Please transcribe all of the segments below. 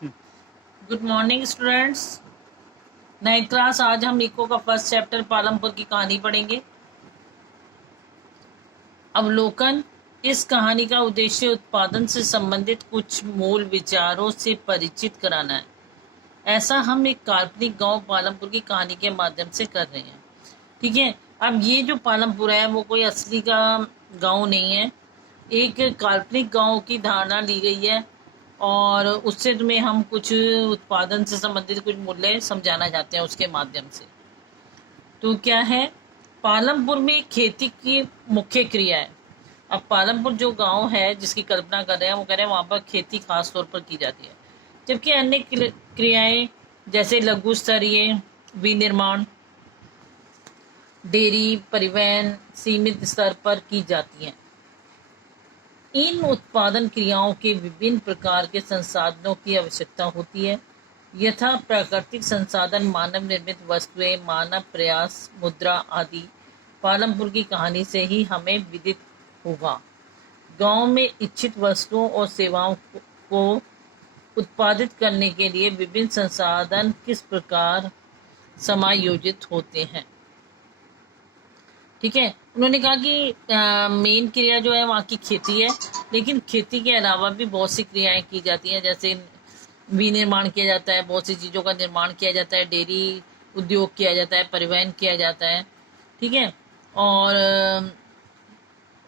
Good morning students. नई class. आज हम इको का फर्स्ट चैप्टर पालमपुर की कहानी पढ़ेंगे। अवलोकन। इस कहानी का उद्देश्य उत्पादन से संबंधित कुछ मूल विचारों से परिचित कराना है। ऐसा हम एक काल्पनिक गांव पालमपुर की कहानी के माध्यम से कर रहे हैं। ठीक है। अब ये जो पालमपुर है वो कोई असली का गांव नहीं है, एक काल्पनिक गांव की धारणा ली गई है और उससे तुम्हें हम कुछ उत्पादन से संबंधित कुछ मूल्य समझाना चाहते हैं उसके माध्यम से। तो क्या है, पालमपुर में खेती की मुख्य क्रिया है। अब पालमपुर जो गांव है जिसकी कल्पना कर रहे हैं वो कह रहे हैं वहां पर खेती खास तौर पर की जाती है, जबकि अन्य क्रियाएं जैसे लघु स्तरीय विनिर्माण, डेयरी, परिवहन सीमित स्तर पर की जाती हैं। इन उत्पादन क्रियाओं के विभिन्न प्रकार के संसाधनों की आवश्यकता होती है, यथा प्राकृतिक संसाधन, मानव निर्मित वस्तुएं, मानव प्रयास, मुद्रा आदि। पालमपुर की कहानी से ही हमें विदित होगा। गांव में इच्छित वस्तुओं और सेवाओं को उत्पादित करने के लिए विभिन्न संसाधन किस प्रकार समायोजित होते हैं। ठीक है। उन्होंने कहा कि मेन क्रिया जो है वहाँ की खेती है, लेकिन खेती के अलावा भी बहुत सी क्रियाएं की जाती हैं, जैसे विनिर्माण किया जाता है, बहुत सी चीज़ों का निर्माण किया जाता है, डेयरी उद्योग किया जाता है, परिवहन किया जाता है। ठीक है। और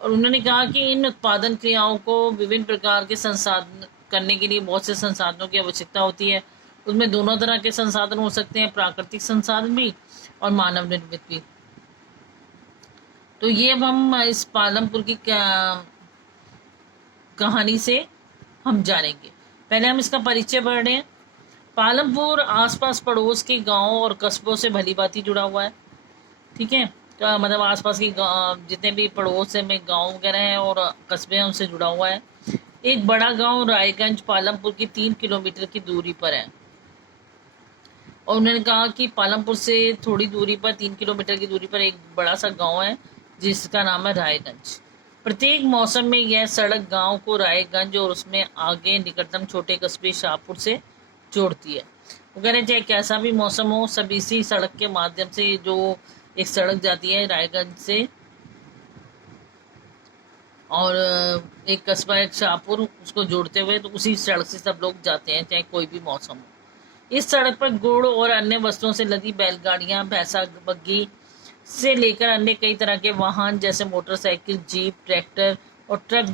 उन्होंने कहा कि इन उत्पादन क्रियाओं को विभिन्न प्रकार के संसाधन करने के लिए बहुत से संसाधनों की आवश्यकता होती है। उसमें दोनों तरह के संसाधन हो सकते हैं, प्राकृतिक संसाधन भी और मानव निर्मित भी। तो ये अब हम इस पालमपुर की कहानी से हम जानेंगे। पहले हम इसका परिचय पढ़ रहे हैं। पालमपुर आसपास पड़ोस के गांवों और कस्बों से भली भांति जुड़ा हुआ है। ठीक है। तो मतलब आसपास की जितने भी पड़ोस में गांव वगैरह हैं और कस्बे हैं उनसे जुड़ा हुआ है। एक बड़ा गांव रायगंज पालमपुर की 3 किलोमीटर की दूरी पर है। और उन्होंने कहा कि पालमपुर से थोड़ी दूरी पर 3 किलोमीटर की दूरी पर एक बड़ा सा गांव है जिसका नाम है रायगंज। प्रत्येक मौसम में यह सड़क गांव को रायगंज और उसमें आगे निकटतम छोटे कस्बे शाहपुर से जोड़ती है। वो कह रहे चाहे कैसा भी मौसम हो, सब इसी सड़क के माध्यम से जो एक सड़क जाती है रायगंज से और एक कस्बा एक शाहपुर, उसको जोड़ते हुए, तो उसी सड़क से सब लोग जाते हैं चाहे कोई भी मौसम हो। इस सड़क पर गुड़ और अन्य वस्तुओं से लदी बैलगाड़ियां, भैंसा बग्गी से लेकर अन्य कई तरह के वाहन जैसे मोटरसाइकिल, जीप, ट्रैक्टर और ट्रक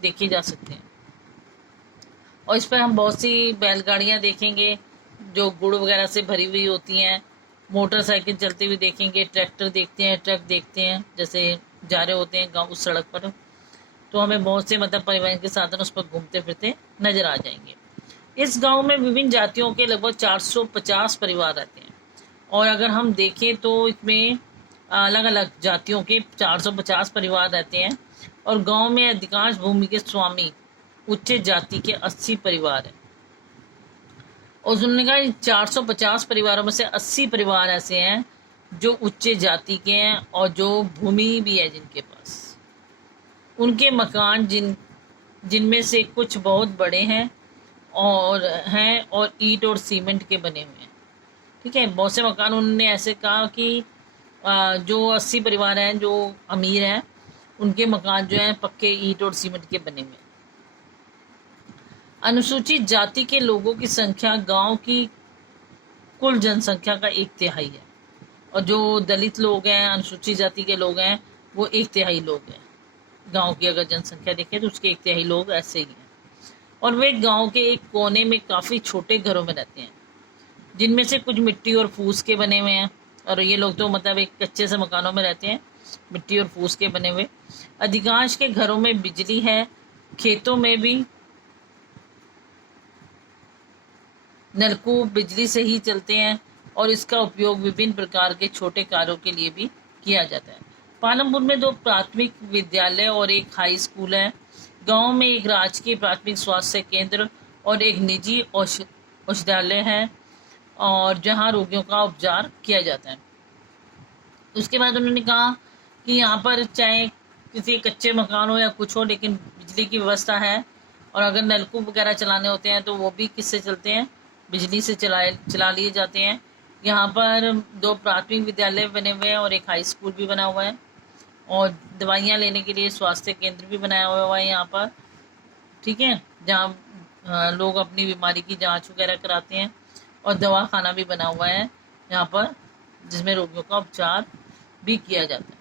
देखे जा सकते हैं। और इस पर हम बहुत सी बैलगाड़ियां देखेंगे जो गुड़ वगैरह से भरी हुई होती हैं, मोटरसाइकिल चलती हुई देखेंगे, ट्रैक्टर देखते हैं, ट्रक देखते हैं जैसे जा रहे होते हैं गाँव उस सड़क पर। तो हमें बहुत से मतलब परिवहन के साधन उस पर घूमते फिरते नजर आ जाएंगे। इस गांव में विभिन्न जातियों के लगभग 450 परिवार रहते हैं। और अगर हम देखें तो इसमें अलग अलग जातियों के 450 परिवार रहते हैं। और गांव में अधिकांश भूमि के स्वामी उच्च जाति के 80 परिवार हैं। और उन्होंने कहा 450 परिवारों में से 80 परिवार ऐसे हैं जो उच्च जाति के हैं और जो भूमि भी है जिनके पास। उनके मकान जिनमें से कुछ बहुत बड़े हैं और ईंट और सीमेंट के बने हुए हैं। ठीक है। बहुत से मकान उन्होंने ऐसे कहा कि जो 80 परिवार हैं जो अमीर हैं उनके मकान जो हैं पक्के ईंट और सीमेंट के बने हुए हैं। अनुसूचित जाति के लोगों की संख्या गांव की कुल जनसंख्या का 1/3 है। और जो दलित लोग हैं, अनुसूचित जाति के लोग हैं, वो 1/3 लोग हैं। गांव की अगर जनसंख्या देखें तो उसके 1/3 लोग ऐसे ही हैं। और वे गांव के एक कोने में काफ़ी छोटे घरों में रहते हैं, जिनमें से कुछ मिट्टी और फूस के बने हुए हैं। और ये लोग तो मतलब एक कच्चे से मकानों में रहते हैं, मिट्टी और फूस के बने हुए। अधिकांश के घरों में बिजली है, खेतों में भी नलकूप बिजली से ही चलते हैं और इसका उपयोग विभिन्न प्रकार के छोटे कार्यों के लिए भी किया जाता है। पालमपुर में 2 प्राथमिक विद्यालय और एक हाई स्कूल है। गांव में एक राजकीय प्राथमिक स्वास्थ्य केंद्र और एक निजी औषधालय है और जहां रोगियों का उपचार किया जाता है। उसके बाद उन्होंने कहा कि यहाँ पर चाहे किसी कच्चे मकान हो या कुछ हो, लेकिन बिजली की व्यवस्था है और अगर नलकूप वगैरह चलाने होते हैं तो वो भी किससे चलते हैं, बिजली से चला लिए जाते हैं। यहाँ पर 2 प्राथमिक विद्यालय बने हुए हैं और एक हाई स्कूल भी बना हुआ है, और दवाइयाँ लेने के लिए स्वास्थ्य केंद्र भी बनाया हुआ है यहाँ पर, ठीक है, जहाँ लोग अपनी बीमारी की जांच वगैरह कराते हैं, और दवा खाना भी बना हुआ है यहाँ पर, जिसमें रोगियों का उपचार भी किया जाता है।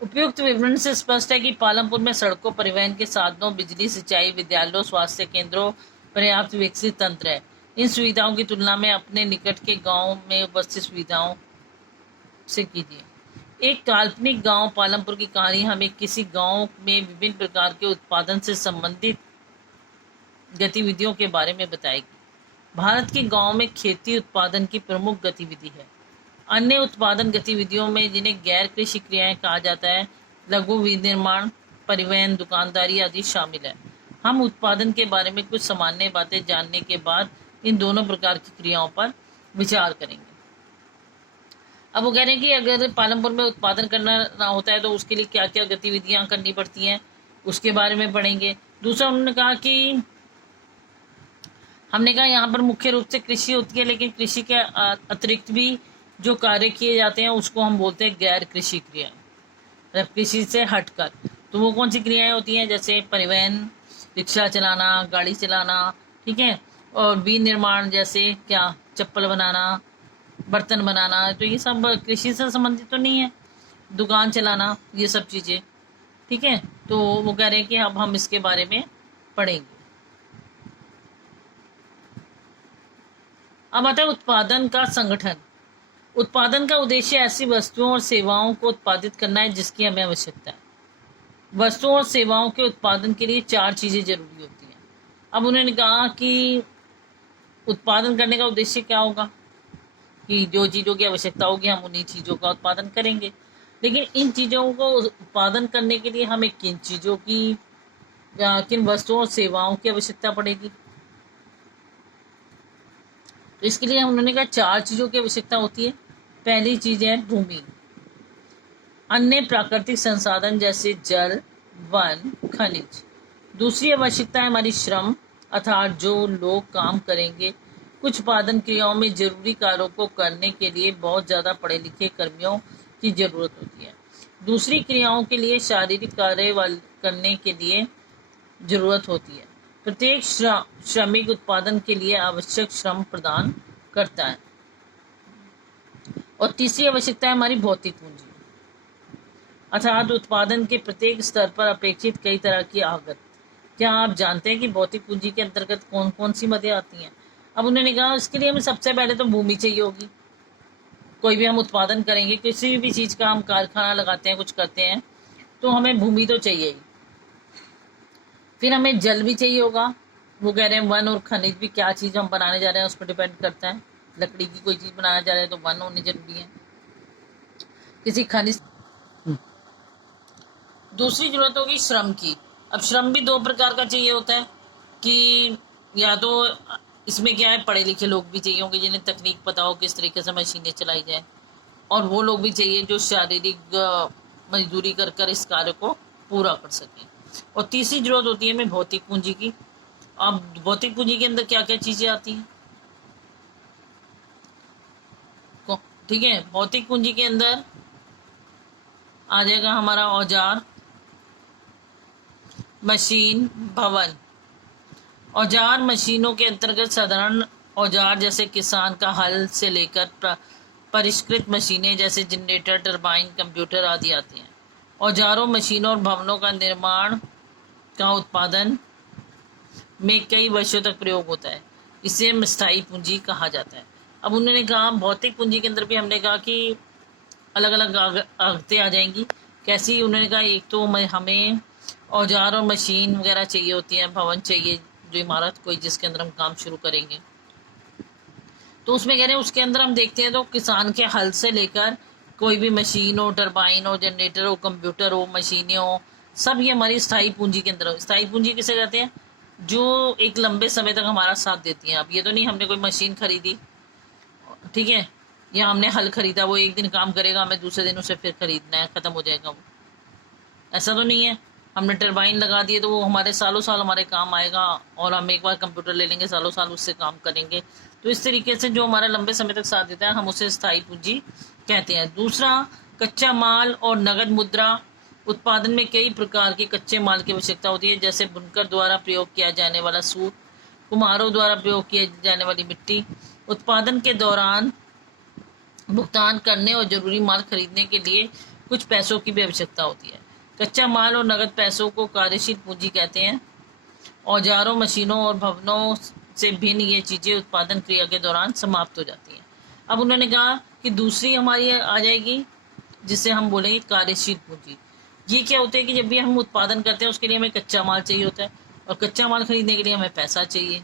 उपयुक्त विवरण से स्पष्ट है कि पालमपुर में सड़कों, परिवहन के साधनों, बिजली, सिंचाई, विद्यालयों, स्वास्थ्य केंद्रों पर्याप्त विकसित तंत्र है। इन सुविधाओं की तुलना में अपने निकट के गांव में उपस्थित सुविधाओं से कीजिए। एक काल्पनिक गांव पालमपुर की कहानी हमें किसी गांव में विभिन्न प्रकार के उत्पादन से संबंधित गतिविधियों के बारे में बताएगी। भारत के गांव में खेती उत्पादन की प्रमुख गतिविधि है। अन्य उत्पादन गतिविधियों में, जिन्हें गैर कृषि क्रियाएं कहा जाता है, लघु विनिर्माण, परिवहन, दुकानदारी आदि शामिल है। हम उत्पादन के बारे में कुछ सामान्य बातें जानने के बाद इन दोनों प्रकार की क्रियाओं पर विचार करेंगे। अब वो कह रहे हैं कि अगर पालमपुर में उत्पादन करना होता है तो उसके लिए क्या क्या गतिविधियां करनी पड़ती हैं, उसके बारे में पढ़ेंगे। दूसरा, उन्होंने कहा कि हमने कहा यहाँ पर मुख्य रूप से कृषि होती है, लेकिन कृषि के अतिरिक्त भी जो कार्य किए जाते हैं उसको हम बोलते हैं गैर कृषि क्रियाएं, मतलब कृषि से हटकर। तो वो कौन सी क्रियाएं होती हैं, जैसे परिवहन, रिक्शा चलाना, गाड़ी चलाना, ठीक है, और विनिर्माण, जैसे क्या, चप्पल बनाना, बर्तन बनाना, तो ये सब कृषि से संबंधित तो नहीं है। दुकान चलाना, ये सब चीज़ें, ठीक है। तो वो कह रहे हैं कि अब हम इसके बारे में पढ़ेंगे। अब आता है उत्पादन का संगठन। उत्पादन का उद्देश्य ऐसी वस्तुओं और सेवाओं को उत्पादित करना है जिसकी हमें आवश्यकता है। वस्तुओं और सेवाओं के उत्पादन के लिए 4 चीज़ें जरूरी होती हैं। अब उन्होंने कहा कि उत्पादन करने का उद्देश्य क्या होगा, कि जो चीज़ों की आवश्यकता होगी हम उन्हीं चीज़ों का उत्पादन करेंगे। लेकिन इन चीज़ों को उत्पादन करने के लिए हमें किन चीज़ों की, किन वस्तुओं और सेवाओं की आवश्यकता पड़ेगी। तो इसके लिए उन्होंने कहा 4 चीज़ों की आवश्यकता होती है। पहली चीज़ है भूमि, अन्य प्राकृतिक संसाधन जैसे जल, वन, खनिज। दूसरी आवश्यकता है हमारी श्रम, अर्थात जो लोग काम करेंगे। कुछ उत्पादन क्रियाओं में जरूरी कार्यों को करने के लिए बहुत ज़्यादा पढ़े लिखे कर्मियों की जरूरत होती है। दूसरी क्रियाओं के लिए शारीरिक कार्य करने के लिए जरूरत होती है। प्रत्येक श्रमिक उत्पादन के लिए आवश्यक श्रम प्रदान करता है। और तीसरी आवश्यकता है हमारी भौतिक पूंजी, अर्थात उत्पादन के प्रत्येक स्तर पर अपेक्षित कई तरह की आगत। क्या आप जानते हैं कि भौतिक पूंजी के अंतर्गत कौन कौन सी मदें आती हैं? अब उन्होंने कहा इसके लिए हमें सबसे पहले तो भूमि चाहिए होगी। कोई भी हम उत्पादन करेंगे, किसी भी चीज़ का हम कारखाना लगाते हैं, कुछ करते हैं, तो हमें भूमि तो चाहिए ही। फिर हमें जल भी चाहिए होगा। वो कह रहे हैं वन और खनिज भी, क्या चीज़ हम बनाने जा रहे हैं उस पर डिपेंड करता है। लकड़ी की कोई चीज़ बनाना जा रहे हैं तो वन होने जरूरी है, किसी खनिज। दूसरी जरूरत होगी श्रम की। अब श्रम भी 2 प्रकार का चाहिए होता है, कि या तो इसमें क्या है, पढ़े लिखे लोग भी चाहिए होंगे जिन्हें तकनीक पता हो किस तरीके से मशीनें चलाई जाए, और वो लोग भी चाहिए जो शारीरिक मजदूरी कर कर इस कार्य को पूरा कर सकें। और तीसरी जरूरत होती है हमें भौतिक पूंजी की। अब भौतिक पूंजी के अंदर क्या क्या चीज़ें आती हैं, ठीक है। भौतिक पूंजी के अंदर आ जाएगा हमारा औजार, मशीन, भवन। औजार मशीनों के अंतर्गत साधारण औजार जैसे किसान का हल से लेकर परिष्कृत मशीनें जैसे जनरेटर, टरबाइन, कंप्यूटर आदि आती हैं। औजारों, मशीनों और भवनों का निर्माण का उत्पादन में कई वर्षों तक प्रयोग होता है। इसे स्थायी पूंजी कहा जाता है। अब उन्होंने कहा भौतिक पूंजी के अंदर भी हमने कहा कि अलग अलग आगतें आ जाएंगी। कैसी? उन्होंने कहा एक तो हमें औजार और मशीन वगैरह चाहिए होती हैं, भवन चाहिए, जो इमारत कोई जिसके अंदर हम काम शुरू करेंगे। तो उसमें कह रहे हैं उसके अंदर हम देखते हैं तो किसान के हल से लेकर कोई भी मशीन हो, टरबाइन हो, जनरेटर हो, कंप्यूटर हो, मशीनें हो, सब ये हमारी स्थायी पूंजी के अंदर हो। स्थायी पूंजी किसे कहते हैं? जो एक लंबे समय तक हमारा साथ देती हैं। अब ये तो नहीं हमने कोई मशीन खरीदी, ठीक है, या हमने हल खरीदा, वो एक दिन काम करेगा, हमें दूसरे दिन उसे फिर खरीदना है, ख़त्म हो जाएगा वो, ऐसा तो नहीं है। हमने टरबाइन लगा दिए तो वो हमारे सालों साल हमारे काम आएगा, और हम एक बार कंप्यूटर ले लेंगे सालों साल उससे काम करेंगे। तो इस तरीके से जो हमारा लंबे समय तक साथ देता है हम उसे स्थायी पूंजी कहते हैं। दूसरा, कच्चा माल और नगद मुद्रा। उत्पादन में कई प्रकार के कच्चे माल की आवश्यकता होती है, जैसे बुनकर द्वारा प्रयोग किया जाने वाला सूत, कुम्हारों द्वारा प्रयोग किए जाने वाली मिट्टी। उत्पादन के दौरान भुगतान करने और जरूरी माल खरीदने के लिए कुछ पैसों की भी आवश्यकता होती है। कच्चा माल और नगद पैसों को कार्यशील पूंजी कहते हैं। औजारों, मशीनों और भवनों से भिन्न ये चीजें उत्पादन क्रिया के दौरान समाप्त हो जाती हैं। अब उन्होंने कहा कि दूसरी हमारी आ जाएगी जिससे हम बोलेंगे कार्यशील पूंजी। ये क्या होता है कि जब भी हम उत्पादन करते हैं उसके लिए हमें कच्चा माल चाहिए होता है, और कच्चा माल खरीदने के लिए हमें पैसा चाहिए।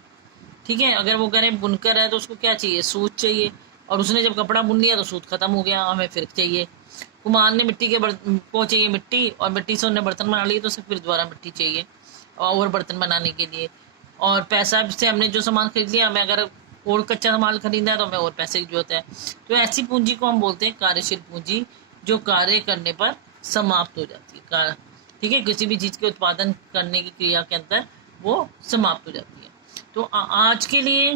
ठीक है, अगर वो करें बुनकर है तो उसको क्या चाहिए, सूत चाहिए, और उसने जब कपड़ा बुन लिया तो सूत खत्म हो गया, हमें फिर चाहिए। कुम्हार ने मिट्टी के को चाहिए मिट्टी, और मिट्टी से उन्हें बर्तन बना लिए तो उसे फिर दोबारा मिट्टी चाहिए और बर्तन बनाने के लिए। और पैसा से हमने जो सामान खरीद लिया, हमें अगर और कच्चा माल खरीदना है तो हमें और पैसे की जरूरत है। तो ऐसी पूंजी को हम बोलते हैं कार्यशील पूंजी, जो कार्य करने पर समाप्त हो जाती है। ठीक है, किसी भी चीज के उत्पादन करने की क्रिया के अंदर वो समाप्त हो जाती है। तो आज के लिए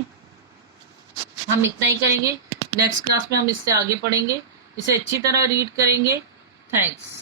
हम इतना ही करेंगे। नेक्स्ट क्लास में हम इससे आगे पढ़ेंगे, इसे अच्छी तरह रीड करेंगे। थैंक्स।